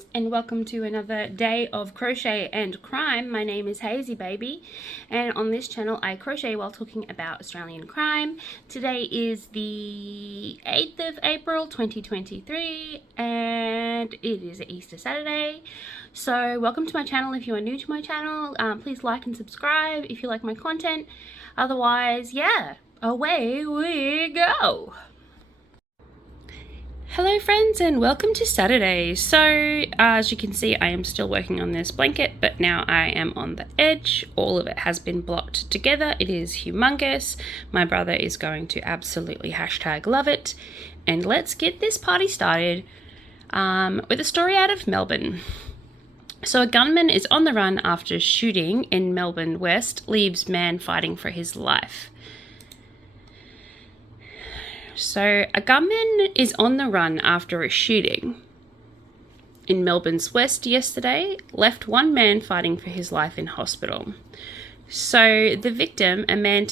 friends, and welcome to another day of Crochet and Crime. My name is Hazy Baby, and on this channel I crochet while talking about Australian crime. Today is the 8th of April 2023 and it is Easter Saturday. So welcome to my channel. If you are new to my channel, please like and subscribe if you like my content. Otherwise, yeah, away we go. Hello friends, and welcome to Saturday. So as you can see, I am still working on this blanket, but now I am on the edge. All of it has been blocked together. It is humongous. My brother is going to absolutely #love it. And let's get this party started with a story out of Melbourne. So a gunman is on the run after shooting in Melbourne West leaves man fighting for his life. So a gunman is on the run after a shooting in Melbourne's West yesterday, left one man fighting for his life in hospital. So the victim, a man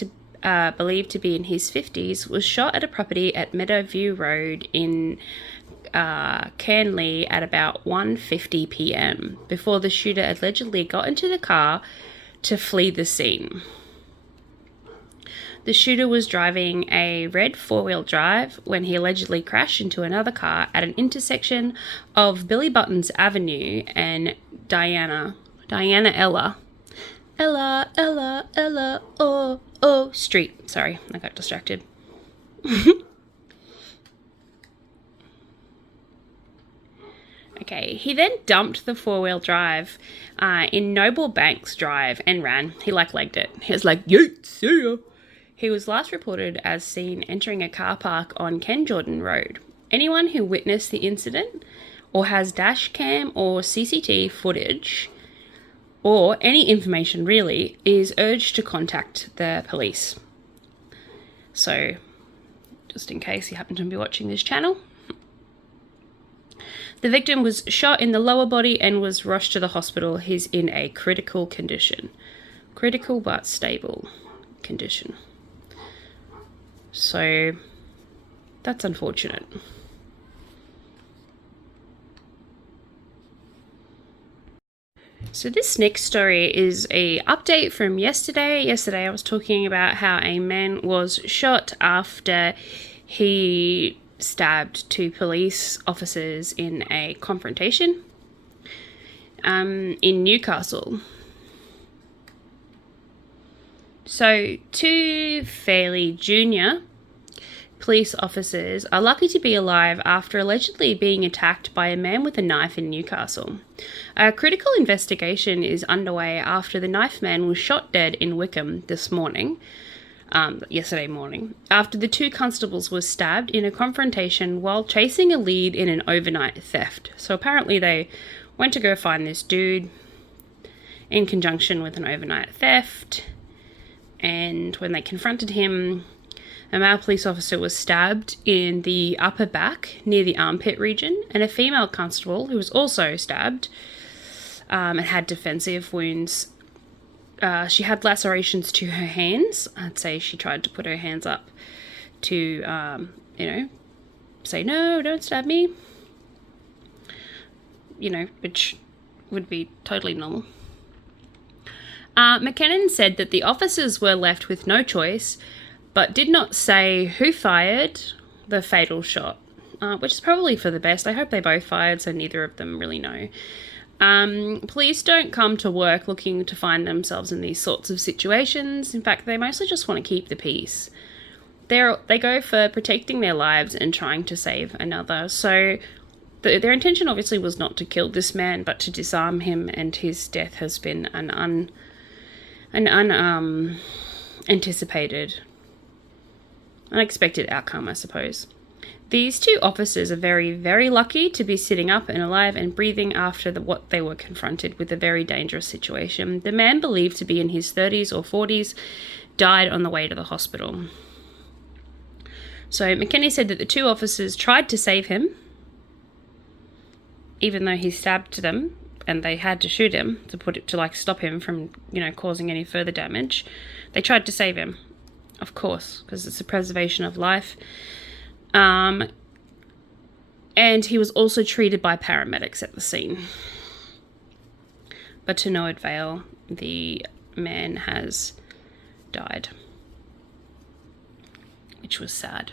believed to be in his 50s, was shot at a property at Meadowview Road in Canley at about 1:50 p.m. before the shooter allegedly got into the car to flee the scene. The shooter was driving a red four-wheel drive when he allegedly crashed into another car at an intersection of Billy Buttons Avenue and Diana Ella, Street. Sorry, I got distracted. Okay, he then dumped the four-wheel drive in Noble Banks Drive and ran. He legged it. He was like, "Yeet, see ya." He was last reported as seen entering a car park on Ken Jordan Road. Anyone who witnessed the incident or has dash cam or CCTV footage or any information really is urged to contact the police. So, just in case you happen to be watching this channel. The victim was shot in the lower body and was rushed to the hospital. He's in a critical condition. Critical but stable condition. So, that's unfortunate. So this next story is a update from yesterday. Yesterday I was talking about how a man was shot after he stabbed two police officers in a confrontation in Newcastle. So two fairly junior police officers are lucky to be alive after allegedly being attacked by a man with a knife in Newcastle. A critical investigation is underway after the knife man was shot dead in Wickham yesterday morning, after the two constables were stabbed in a confrontation while chasing a lead in an overnight theft. So apparently they went to go find this dude in conjunction with an overnight theft. And when they confronted him, a male police officer was stabbed in the upper back near the armpit region, and a female constable who was also stabbed and had defensive wounds. She had lacerations to her hands. I'd say she tried to put her hands up to, say, "No, don't stab me," which would be totally normal. McKinnon said that the officers were left with no choice, but did not say who fired the fatal shot, which is probably for the best. I hope they both fired, so neither of them really know. Police don't come to work looking to find themselves in these sorts of situations. In fact, they mostly just want to keep the peace. They go for protecting their lives and trying to save another. So their intention obviously was not to kill this man, but to disarm him, and his death has been an unexpected outcome, I suppose. These two officers are very, very lucky to be sitting up and alive and breathing after what they were confronted with, a very dangerous situation. The man, believed to be in his 30s or 40s, died on the way to the hospital. So McKinney said that the two officers tried to save him, even though he stabbed them, and they had to shoot him to stop him from, causing any further damage. They tried to save him, of course, because it's a preservation of life. and he was also treated by paramedics at the scene. But to no avail, the man has died, which was sad.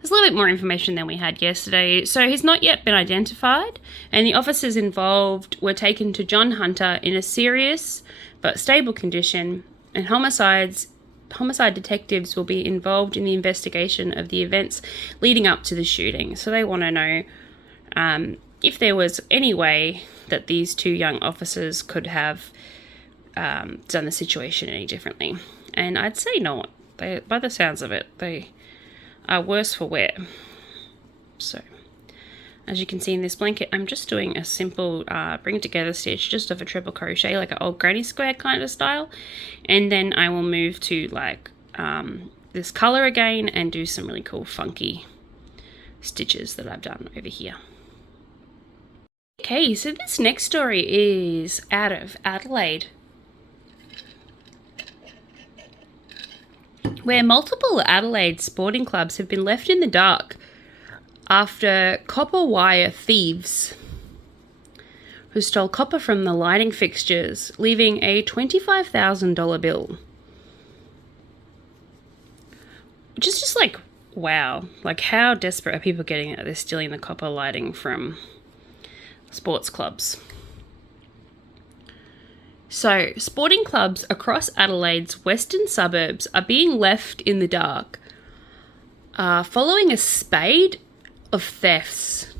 There's a little bit more information than we had yesterday. So he's not yet been identified, and the officers involved were taken to John Hunter in a serious but stable condition, and homicide detectives will be involved in the investigation of the events leading up to the shooting. So they want to know if there was any way that these two young officers could have done the situation any differently. And I'd say not. By the sounds of it, they are worse for wear. So, as you can see in this blanket, I'm just doing a simple bring together stitch just of a triple crochet, like an old granny square kind of style. And then I will move to like this color again and do some really cool funky stitches that I've done over here. Okay, so this next story is out of Adelaide, where multiple Adelaide sporting clubs have been left in the dark after copper wire thieves who stole copper from the lighting fixtures, leaving a $25,000 bill. Which is just like, wow. Like, how desperate are people getting that they're stealing the copper lighting from sports clubs? So, sporting clubs across Adelaide's western suburbs are being left in the dark following a spate of thefts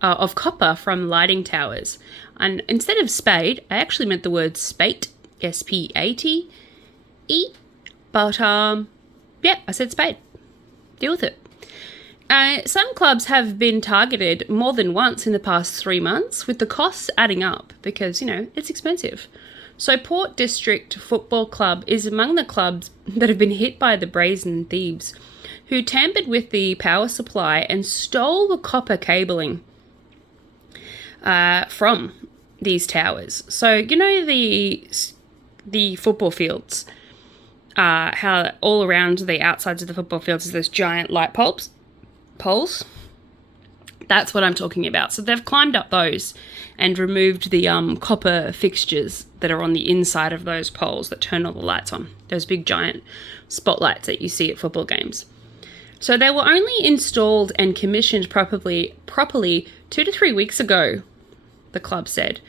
of copper from lighting towers. And instead of spade, I actually meant the word spate, S-P-A-T-E. But, yeah, I said spade. Deal with it. Some clubs have been targeted more than once in the past 3 months, with the costs adding up because, you know, it's expensive. So Port District Football Club is among the clubs that have been hit by the brazen thieves, who tampered with the power supply and stole the copper cabling from these towers. So, you know, the football fields, how all around the outsides of the football fields is those giant light poles. That's what I'm talking about. So they've climbed up those and removed the copper fixtures that are on the inside of those poles that turn all the lights on. Those big giant spotlights that you see at football games. So they were only installed and commissioned properly 2 to 3 weeks ago, the club said.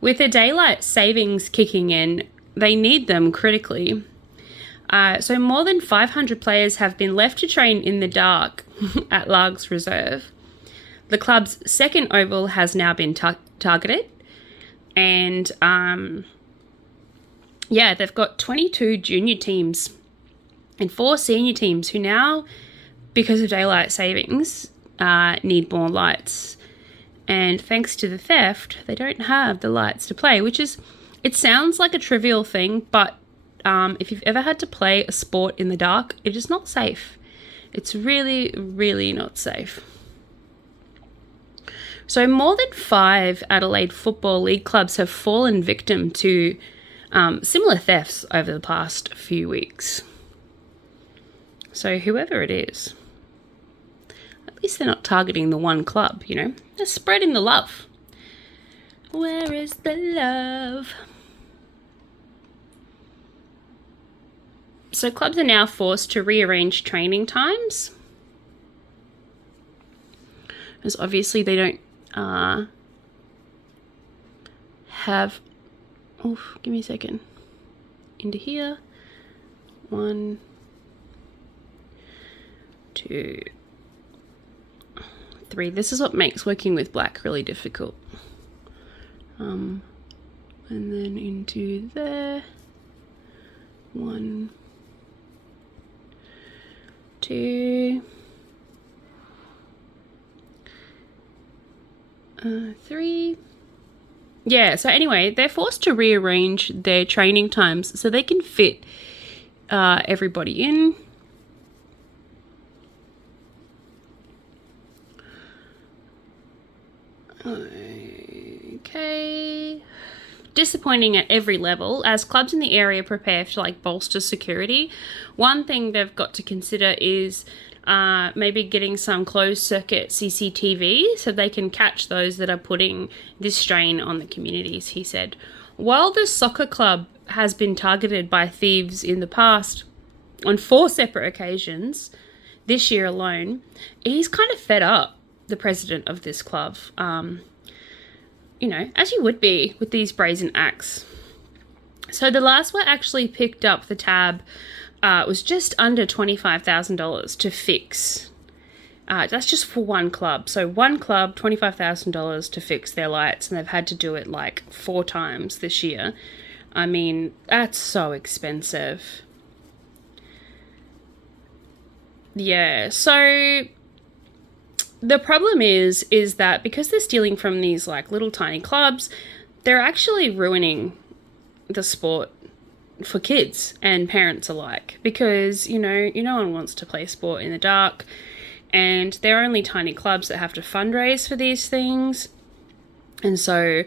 With the daylight savings kicking in, they need them critically. So more than 500 players have been left to train in the dark at Largs Reserve. The club's second oval has now been targeted. And, yeah, they've got 22 junior teams and 4 senior teams who now, because of daylight savings, need more lights. And thanks to the theft, they don't have the lights to play, which is, it sounds like a trivial thing, but if you've ever had to play a sport in the dark, it is not safe. It's really, really not safe. So more than 5 Adelaide Football League clubs have fallen victim to similar thefts over the past few weeks. So whoever it is, at least they're not targeting the one club, you know. They're spreading the love. Where is the love? So clubs are now forced to rearrange training times, because obviously they don't have, give me a second, into here, 1, 2, 3. This is what makes working with black really difficult. And then into there, 1, 2, 3. Yeah, so anyway, they're forced to rearrange their training times so they can fit everybody in. Okay. Disappointing at every level as clubs in the area prepare to like bolster security. One thing they've got to consider is maybe getting some closed circuit CCTV so they can catch those that are putting this strain on the communities, he said. While the soccer club has been targeted by thieves in the past on 4 separate occasions this year alone, he's kind of fed up, the president of this club. As you would be with these brazen acts. So the last one actually picked up the tab was just under $25,000 to fix. That's just for one club. So one club, $25,000 to fix their lights, and they've had to do it like 4 times this year. I mean, that's so expensive. Yeah, so the problem is that because they're stealing from these like little tiny clubs, they're actually ruining the sport for kids and parents alike, because no one wants to play sport in the dark, and they're only tiny clubs that have to fundraise for these things, and so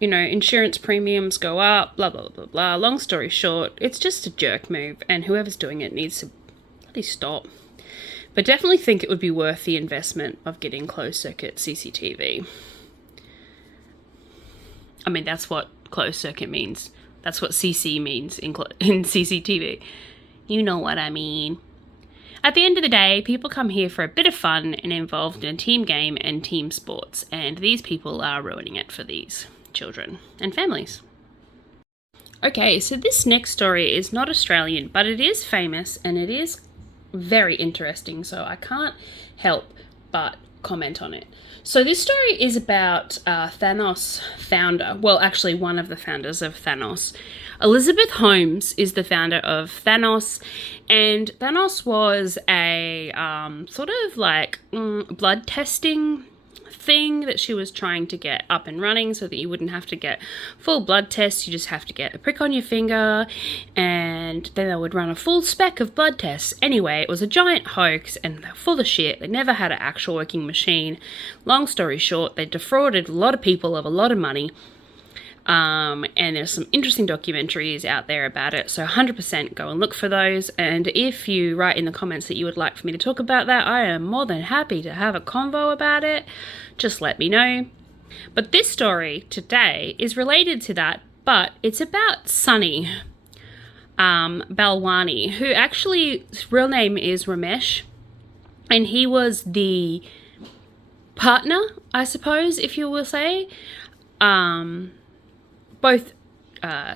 insurance premiums go up, blah blah blah blah. Long story short, it's just a jerk move, and whoever's doing it needs to bloody stop. But definitely think it would be worth the investment of getting closed circuit CCTV. I mean, that's what closed circuit means. That's what CC means in CCTV. You know what I mean. At the end of the day, people come here for a bit of fun and involved in a team game and team sports, and these people are ruining it for these children and families. Okay, so this next story is not Australian, but it is famous and it is very interesting, so I can't help but comment on it. So this story is about Thanos founder, well, actually one of the founders of Thanos. Elizabeth Holmes is the founder of Thanos, and Thanos was a sort of like blood testing thing that she was trying to get up and running so that you wouldn't have to get full blood tests. You just have to get a prick on your finger, and then they would run a full spec of blood tests. Anyway, it was a giant hoax and they're full of shit. They never had an actual working machine. Long story short, they defrauded a lot of people of a lot of money. And there's some interesting documentaries out there about it, so 100% go and look for those. And if you write in the comments that you would like for me to talk about that, I am more than happy to have a convo about it. Just let me know. But this story today is related to that, but it's about Sunny Balwani, who actually, his real name is Ramesh, and he was the partner, I suppose, if you will say, both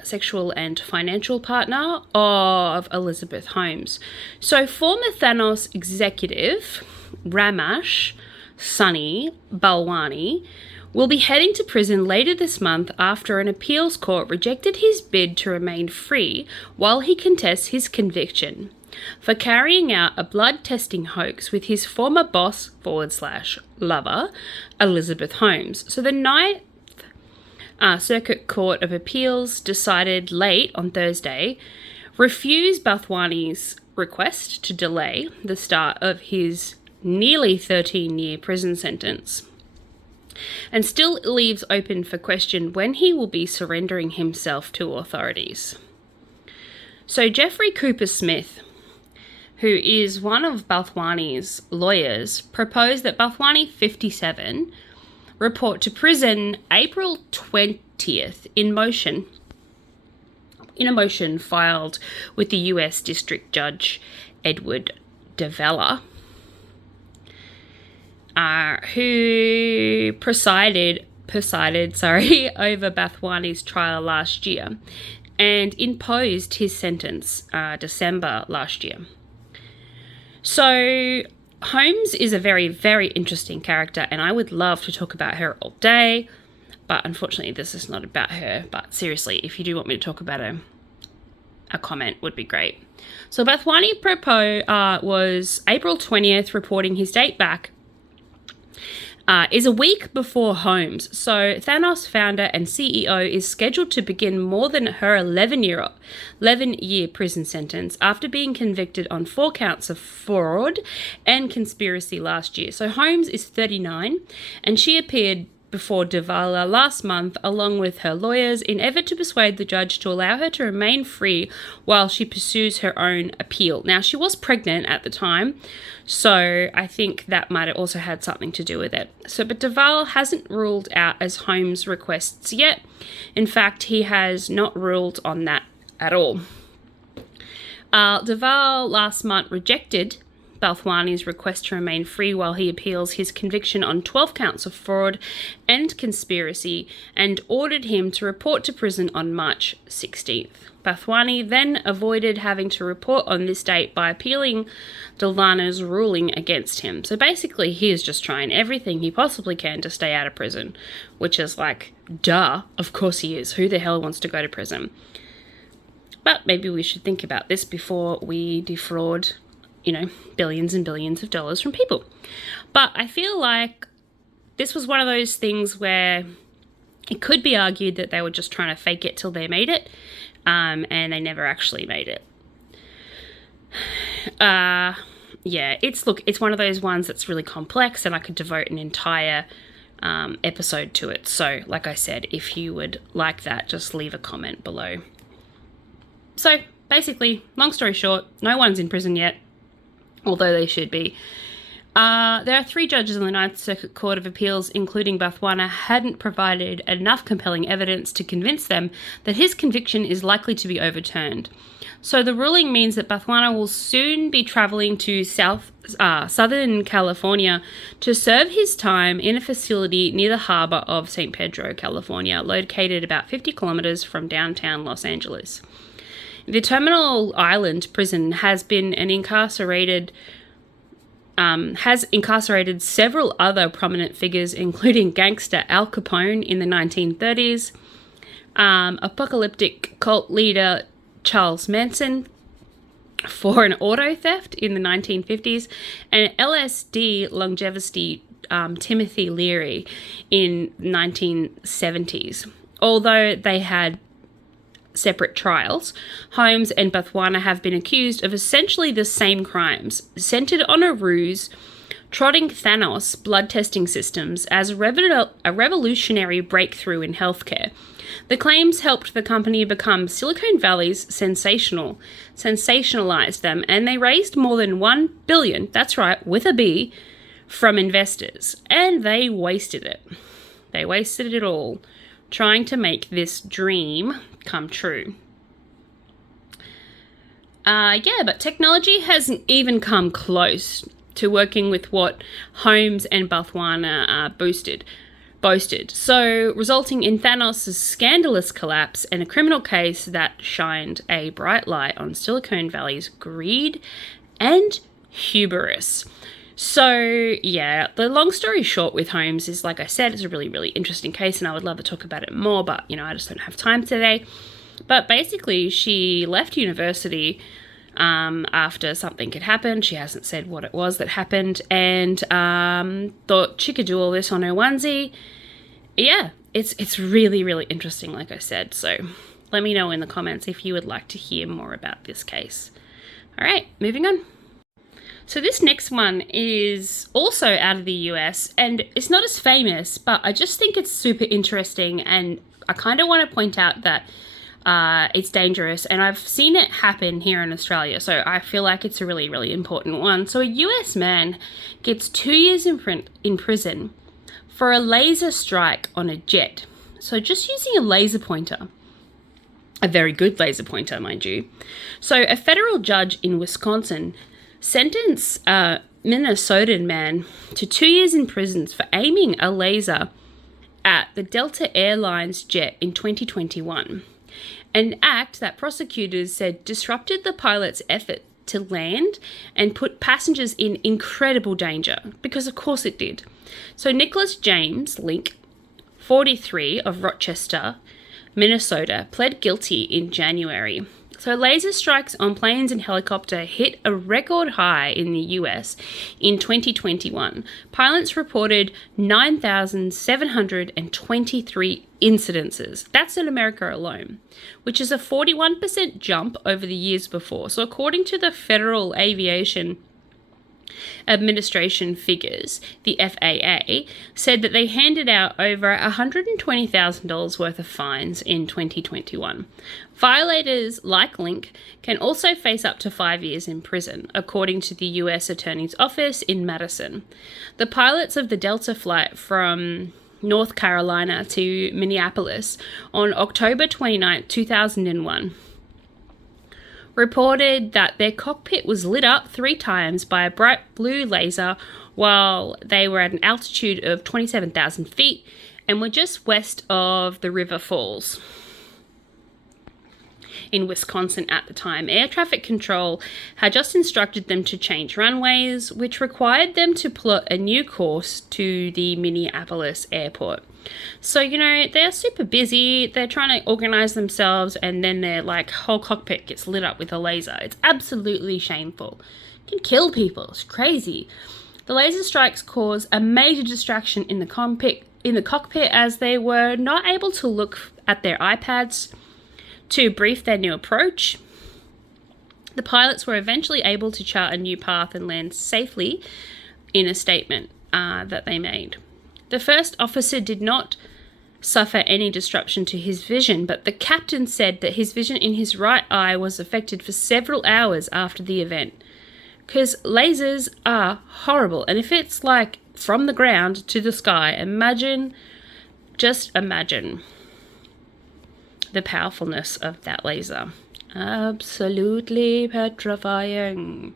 sexual and financial partner of Elizabeth Holmes. So former Thanos executive Ramesh Sunny Balwani will be heading to prison later this month after an appeals court rejected his bid to remain free while he contests his conviction for carrying out a blood testing hoax with his former boss / lover, Elizabeth Holmes. So the Ninth Circuit Court of Appeals decided late on Thursday, refused Balwani's request to delay the start of his nearly 13-year prison sentence, and still leaves open for question when he will be surrendering himself to authorities. So Jeffrey Cooper Smith, who is one of Balwani's lawyers, proposed that Balwani, 57, report to prison April 20th in a motion filed with the US District Judge Edward Davella, who presided over Balwani's trial last year and imposed his sentence December last year. So Holmes is a very, very interesting character, and I would love to talk about her all day, but unfortunately this is not about her. But seriously, if you do want me to talk about her, a comment would be great. So Balwani was April 20th, reporting his date back is a week before Holmes. So Thanos founder and CEO is scheduled to begin more than her 11-year prison sentence after being convicted on 4 counts of fraud and conspiracy last year. So Holmes is 39, and she appeared before Davala last month, along with her lawyers, in effort to persuade the judge to allow her to remain free while she pursues her own appeal. Now, she was pregnant at the time, so I think that might have also had something to do with it. But Davala hasn't ruled out as Holmes' requests yet. In fact, he has not ruled on that at all. Davala last month rejected Balthwani's request to remain free while he appeals his conviction on 12 counts of fraud and conspiracy, and ordered him to report to prison on March 16th. Balthwani then avoided having to report on this date by appealing Dalvana's ruling against him. So basically, he is just trying everything he possibly can to stay out of prison, which is like, duh, of course he is. Who the hell wants to go to prison? But maybe we should think about this before we defraud billions and billions of dollars from people. But I feel like this was one of those things where it could be argued that they were just trying to fake it till they made it, and they never actually made it. It's one of those ones that's really complex, and I could devote an entire episode to it. So, like I said, if you would like that, just leave a comment below. So, basically, long story short, no one's in prison yet, although they should be. There are 3 judges in the Ninth Circuit Court of Appeals, including Balthwani, hadn't provided enough compelling evidence to convince them that his conviction is likely to be overturned. So the ruling means that Balthwani will soon be traveling to Southern California to serve his time in a facility near the harbor of San Pedro, California, located about 50 kilometers from downtown Los Angeles. The Terminal Island prison has incarcerated several other prominent figures, including gangster Al Capone in the 1930s, apocalyptic cult leader Charles Manson for an auto theft in the 1950s, and LSD longevity Timothy Leary in 1970s. Although they had separate trials, Holmes and Balthwani have been accused of essentially the same crimes, centered on a ruse, trotting Thanos blood testing systems as a revolutionary breakthrough in healthcare. The claims helped the company become Silicon Valley's sensationalized them, and they raised more than $1 billion, that's right, with a B, from investors. And they wasted it. They wasted it all, trying to make this dream come true. But technology hasn't even come close to working with what Holmes and Balthwani boasted, so resulting in Thanos' scandalous collapse and a criminal case that shined a bright light on Silicon Valley's greed and hubris. So, the long story short with Holmes is, like I said, it's a really, really interesting case, and I would love to talk about it more, but, I just don't have time today. But basically, she left university after something had happened. She hasn't said what it was that happened, and thought she could do all this on her onesie. Yeah, it's really, really interesting, like I said. So let me know in the comments if you would like to hear more about this case. All right, moving on. So this next one is also out of the US, and it's not as famous, but I just think it's super interesting, and I kind of want to point out that it's dangerous, and I've seen it happen here in Australia, so I feel like it's a really, really important one. So a US man gets 2 years in prison for a laser strike on a jet. So just using a laser pointer. A very good laser pointer, mind you. So a federal judge in Wisconsin sentenced a Minnesotan man to 2 years in prison for aiming a laser at the Delta Airlines jet in 2021. An act that prosecutors said disrupted the pilot's effort to land and put passengers in incredible danger, because of course it did. So Nicholas James Link, 43, of Rochester, Minnesota, pled guilty in January. So laser strikes on planes and helicopter hit a record high in the US in 2021. Pilots reported 9,723 incidences. That's in America alone, which is a 41% jump over the years before. So according to the Federal Aviation Administration figures, the FAA, said that they handed out over $120,000 worth of fines in 2021. Violators like Link can also face up to 5 years in prison, according to the U.S. Attorney's Office in Madison. The pilots of the Delta flight from North Carolina to Minneapolis on October 29, 2001, reported that their cockpit was lit up 3 times by a bright blue laser while they were at an altitude of 27,000 feet and were just west of the River Falls in Wisconsin at the time. Air traffic control had just instructed them to change runways, which required them to plot a new course to the Minneapolis airport. So, they're super busy. They're trying to organize themselves, and then their whole cockpit gets lit up with a laser. It's absolutely shameful. It can kill people. It's crazy. The laser strikes caused a major distraction in the cockpit as they were not able to look at their iPads to brief their new approach. The pilots were eventually able to chart a new path and land safely in a statement that they made. The first officer did not suffer any disruption to his vision, but the captain said that his vision in his right eye was affected for several hours after the event. Because lasers are horrible, and if it's from the ground to the sky, just imagine the powerfulness of that laser. Absolutely petrifying.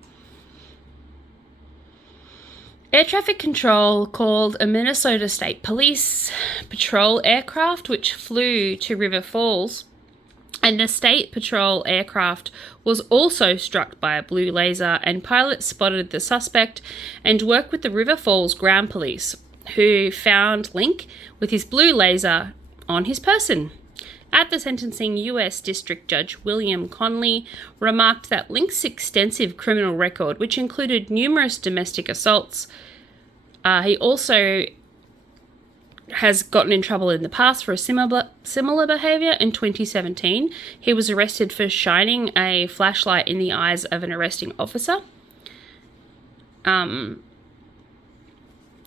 Air traffic control called a Minnesota State Police patrol aircraft which flew to River Falls, and the state patrol aircraft was also struck by a blue laser, and pilots spotted the suspect and worked with the River Falls ground police, who found Link with his blue laser on his person. At the sentencing, U.S. District Judge William Conley remarked that Link's extensive criminal record, which included numerous domestic assaults, he also has gotten in trouble in the past for a similar behaviour. In 2017, he was arrested for shining a flashlight in the eyes of an arresting officer.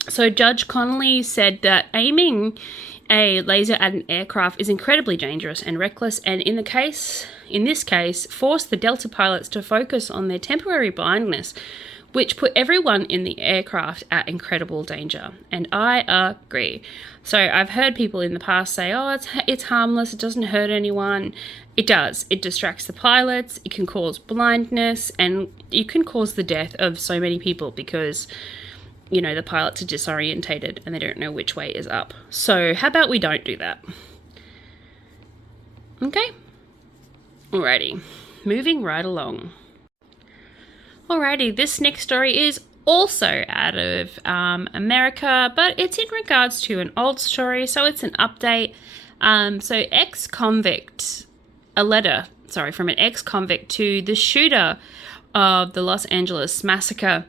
So Judge Connolly said that aiming a laser at an aircraft is incredibly dangerous and reckless, and in this case, forced the Delta pilots to focus on their temporary blindness, which put everyone in the aircraft at incredible danger. And I agree. So I've heard people in the past say, oh, it's harmless, it doesn't hurt anyone. It does. It distracts the pilots, it can cause blindness, and you can cause the death of so many people because the pilots are disorientated and they don't know which way is up. So how about we don't do that? Okay. Alrighty. Moving right along. Alrighty, this next story is also out of America, but it's in regards to an old story, so it's an update. So a letter from an ex-convict to the shooter of the Los Angeles massacre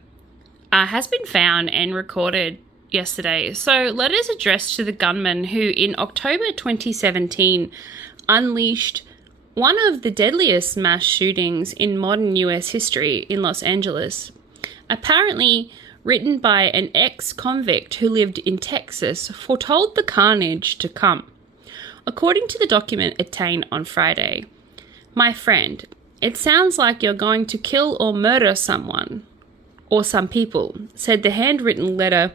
has been found and recorded yesterday. So letters addressed to the gunman who in October 2017 unleashed one of the deadliest mass shootings in modern US history in Los Angeles, apparently written by an ex-convict who lived in Texas, foretold the carnage to come. According to the document obtained on Friday, "My friend, it sounds like you're going to kill or murder someone, or some people," said the handwritten letter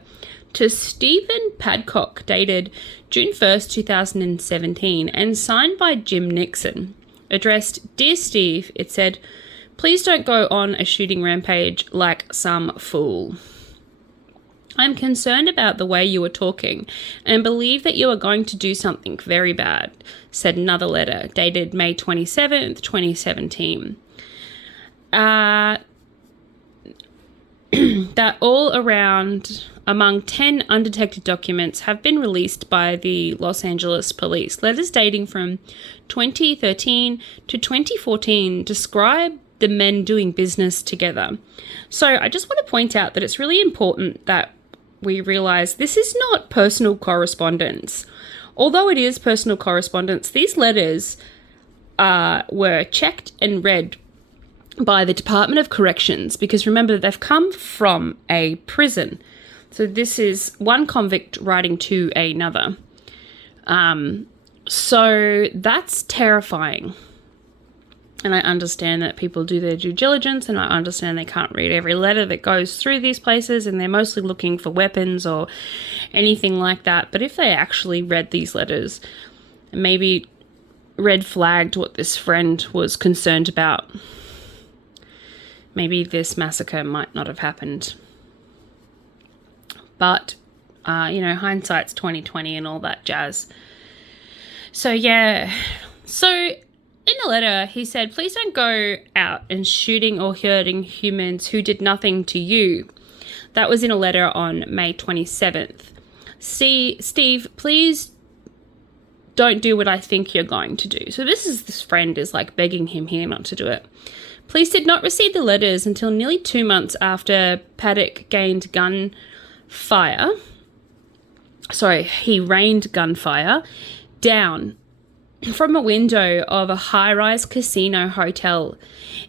to Stephen Padcock, dated June 1st, 2017, and signed by Jim Nixon. Addressed, "Dear Steve," it said, "please don't go on a shooting rampage like some fool. I'm concerned about the way you are talking and believe that you are going to do something very bad," said another letter, dated May 27th, 2017. That all around among 10 undetected documents have been released by the Los Angeles police. Letters dating from 2013 to 2014 describe the men doing business together. So I just want to point out that it's really important that we realize this is not personal correspondence. Although it is personal correspondence, these letters were checked and read by the Department of Corrections, because remember, they've come from a prison. So this is one convict writing to another. So that's terrifying. And I understand that people do their due diligence, and I understand they can't read every letter that goes through these places, and they're mostly looking for weapons or anything like that. But if they actually read these letters, and maybe red flagged what this friend was concerned about, maybe this massacre might not have happened. But, hindsight's 20/20 and all that jazz. So, yeah. So, in the letter, he said, please don't go out and shooting or hurting humans who did nothing to you. That was in a letter on May 27th. Steve, please don't do what I think you're going to do. So this friend is like begging him here not to do it. Police did not receive the letters until nearly 2 months after Paddock gained gunfire. He rained gunfire down from a window of a high-rise casino hotel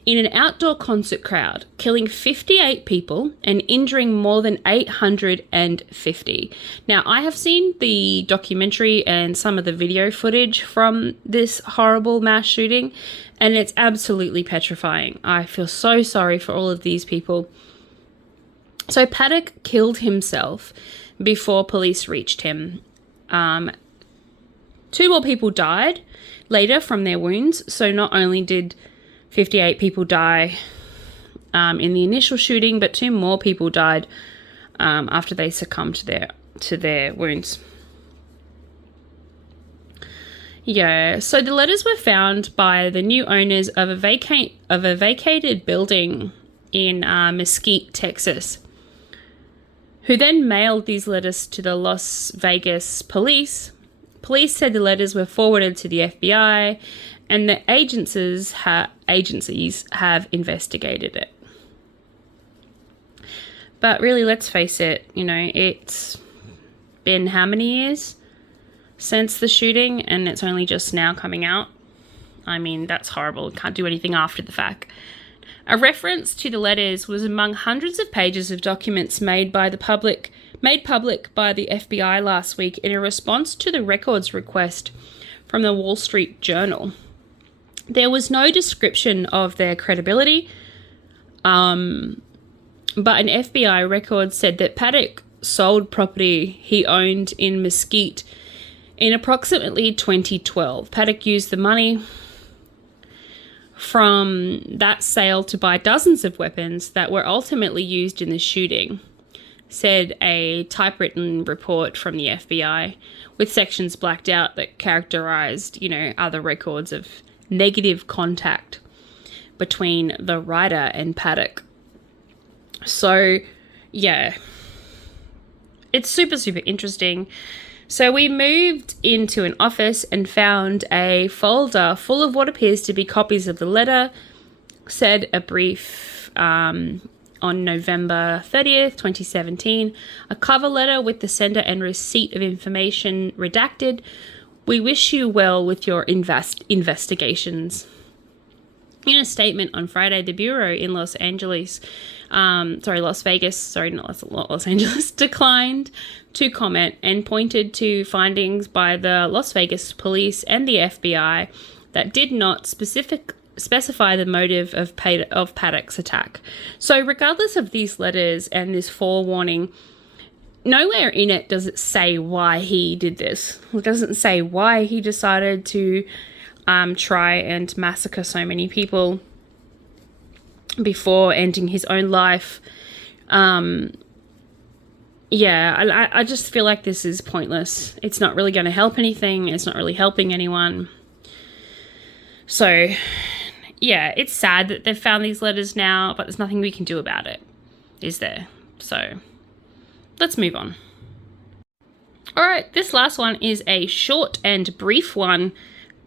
in an outdoor concert crowd, killing 58 people and injuring more than 850. Now, I have seen the documentary and some of the video footage from this horrible mass shooting, and it's absolutely petrifying. I feel so sorry for all of these people. So Paddock killed himself before police reached him. 2 more people died later from their wounds. So not only did 58 people die in the initial shooting, but 2 more people died after they succumbed to their wounds. Yeah, so the letters were found by the new owners of a vacated building in Mesquite, Texas, who then mailed these letters to the Las Vegas police. Police said the letters were forwarded to the FBI, and the agencies have investigated it. But really, let's face it, it's been how many years since the shooting, and it's only just now coming out? I mean, that's horrible. Can't do anything after the fact. A reference to the letters was among hundreds of pages of documents made public by the FBI last week in a response to the records request from the Wall Street Journal. There was no description of their credibility, but an FBI record said that Paddock sold property he owned in Mesquite in approximately 2012. Paddock used the money from that sale to buy dozens of weapons that were ultimately used in the shooting, said a typewritten report from the FBI, with sections blacked out that characterized, other records of negative contact between the writer and Paddock. So, yeah, it's super, super interesting. So we moved into an office and found a folder full of what appears to be copies of the letter, said a brief on November 30th, 2017. A cover letter with the sender and receipt of information redacted. We wish you well with your investigations. In a statement on Friday, the Bureau in Las Vegas, declined to comment and pointed to findings by the Las Vegas police and the FBI that did not specify the motive of Paddock's attack. So regardless of these letters and this forewarning, nowhere in it does it say why he did this. It doesn't say why he decided to try and massacre so many people before ending his own life. I just feel like this is pointless. It's not really going to help anything. It's not really helping anyone. So, yeah, it's sad that they've found these letters now, but there's nothing we can do about it, is there? So, let's move on. All right, this last one is a short and brief one.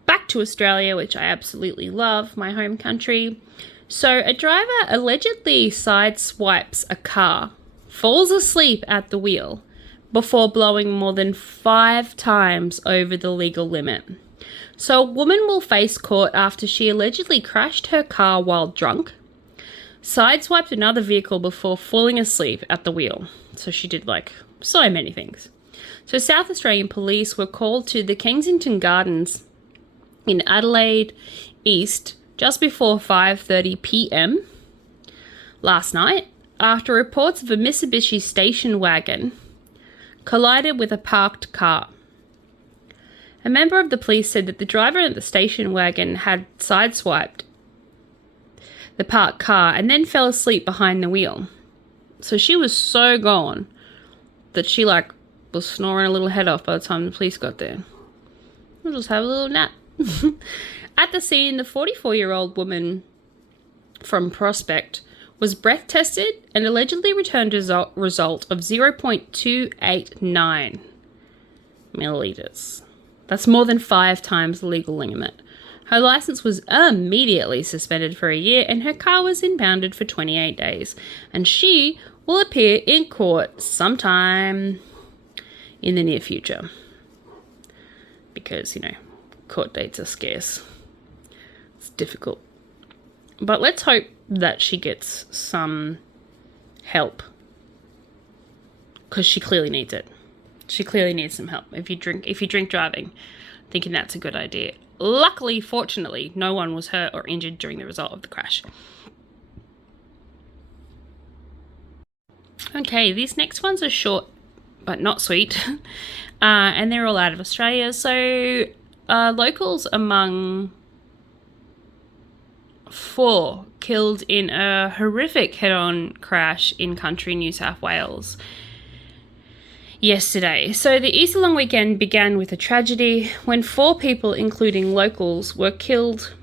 Back to Australia, which I absolutely love, my home country. So a driver allegedly sideswipes a car, falls asleep at the wheel, before blowing more than 5 times over the legal limit. So a woman will face court after she allegedly crashed her car while drunk, sideswiped another vehicle before falling asleep at the wheel. So she did like so many things. So South Australian police were called to the Kensington Gardens in Adelaide East just before 5:30 p.m. last night after reports of a Mitsubishi station wagon collided with a parked car. A member of the police said that the driver of the station wagon had sideswiped the parked car and then fell asleep behind the wheel. So she was so gone that she was snoring a little head off by the time the police got there. We'll just have a little nap. At the scene, the 44-year-old woman from Prospect was breath tested and allegedly returned a result of 0.289 milliliters. That's more than 5 times the legal limit. Her license was immediately suspended for a year and her car was impounded for 28 days. And she will appear in court sometime in the near future. Because, court dates are scarce. It's difficult. But let's hope that she gets some help. Because she clearly needs it. She clearly needs some help. If you drink driving, thinking that's a good idea. Luckily, fortunately, no one was hurt or injured during the result of the crash. Okay, these next ones are short but not sweet. And they're all out of Australia. So locals among 4 killed in a horrific head-on crash in country New South Wales yesterday. So the Easter long weekend began with a tragedy when 4 people, including locals, were killed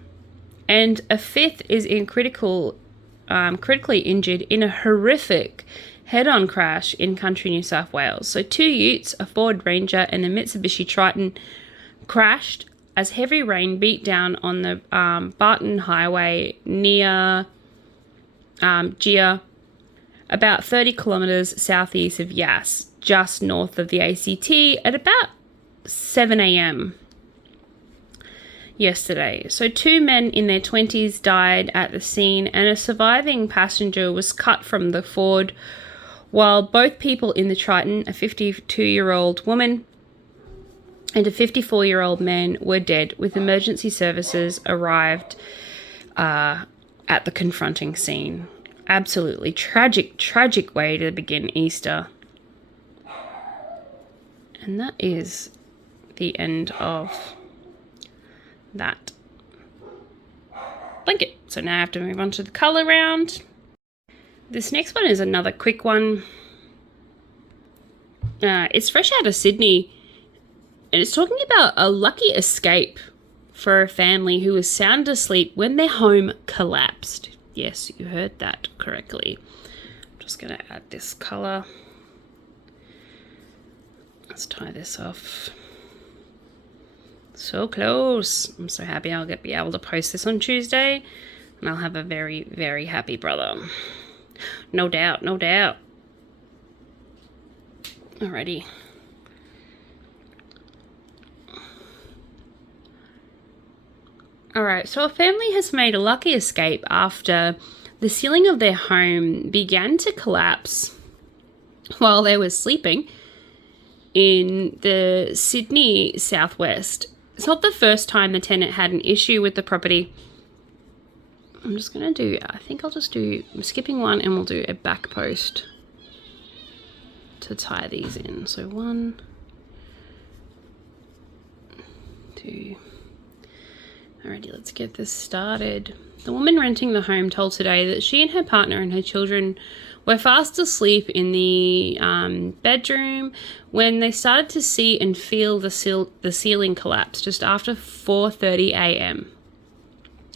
and a 5th is in critically injured in a horrific head-on crash in country New South Wales. So 2 utes, a Ford Ranger and a Mitsubishi Triton crashed as heavy rain beat down on the Barton Highway near Gia, about 30 kilometres southeast of Yass, just north of the ACT, at about 7 a.m. yesterday. So 2 men in their 20s died at the scene and a surviving passenger was cut from the Ford, while both people in the Triton, a 52-year-old woman and a 54-year-old man, were dead, with emergency services arrived at the confronting scene. Absolutely tragic way to begin Easter. And that is the end of that blanket. So now I have to move on to the colour round. This next one is another quick one. It's fresh out of Sydney. And it's talking about a lucky escape for a family who was sound asleep when their home collapsed. Yes, you heard that correctly. I'm just going to add this colour. Let's tie this off. So close. I'm so happy I'll be able to post this on Tuesday. And I'll have a very, very happy brother. No doubt, no doubt. Alrighty. Alright, so a family has made a lucky escape after the ceiling of their home began to collapse while they were sleeping in the Sydney southwest. It's not the first time the tenant had an issue with the property. I'm skipping one and we'll do a back post to tie these in. So 1, 2. Alrighty, let's get this started. The woman renting the home told Today that she and her partner and her children were fast asleep in the bedroom when they started to see and feel the ceiling collapse just after 4:30 a.m.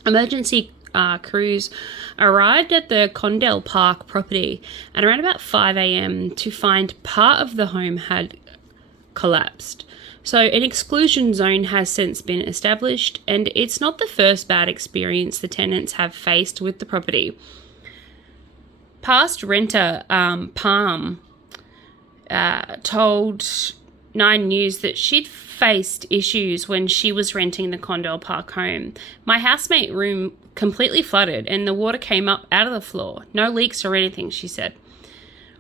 Emergency crews arrived at the Condell Park property at around about 5 a.m. to find part of the home had collapsed. So an exclusion zone has since been established, and it's not the first bad experience the tenants have faced with the property. Past renter Palm told 9 News that she'd faced issues when she was renting the Condell Park home. My housemate room completely flooded and the water came up out of the floor. No leaks or anything, she said.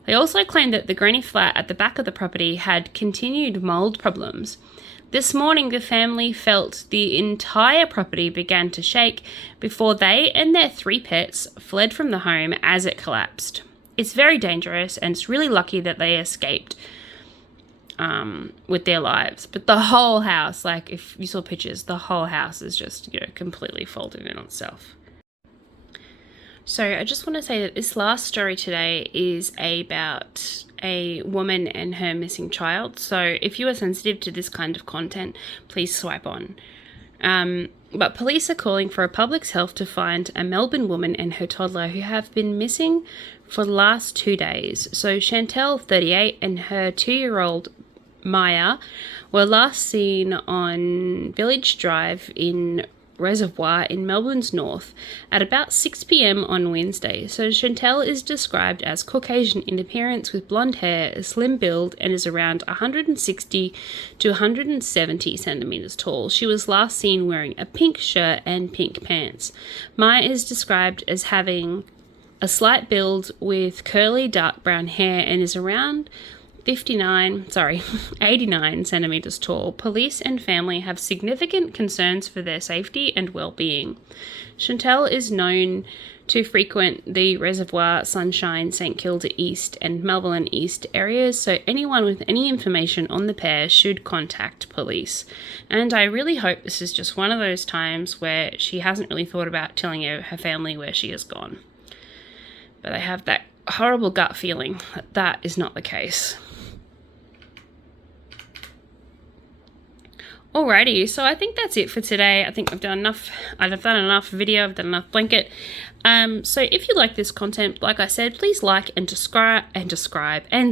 They also claimed that the granny flat at the back of the property had continued mold problems. This morning, the family felt the entire property began to shake before they and their 3 pets fled from the home as it collapsed. It's very dangerous, and it's really lucky that they escaped with their lives. But the whole house, like if you saw pictures, the whole house is just, completely folded in on itself. So I just want to say that this last story today is about a woman and her missing child. So if you are sensitive to this kind of content, please swipe on. But police are calling for a public health to find a Melbourne woman and her toddler who have been missing for the last 2 days. So Chantel, 38, and her 2-year-old Maya were last seen on Village Drive in Reservoir in Melbourne's north at about 6 p.m. on Wednesday. So Chantel is described as Caucasian in appearance with blonde hair, a slim build, and is around 160 to 170 centimeters tall. She was last seen wearing a pink shirt and pink pants. Maya is described as having a slight build with curly dark brown hair and is around 89 centimeters tall. Police and family have significant concerns for their safety and well-being. Chantel is known to frequent the Reservoir, Sunshine, St Kilda East and Melbourne East areas, so anyone with any information on the pair should contact police. And I really hope this is just one of those times where she hasn't really thought about telling her family where she has gone. But I have that horrible gut feeling that that is not the case. Alrighty, so I think that's it for today. I think I've done enough. I've done enough video. I've done enough blanket. So if you like this content, like I said, please like and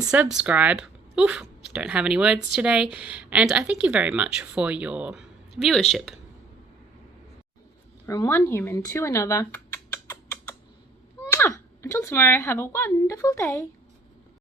subscribe. Oof, don't have any words today. And I thank you very much for your viewership. From one human to another. Mwah! Until tomorrow, have a wonderful day.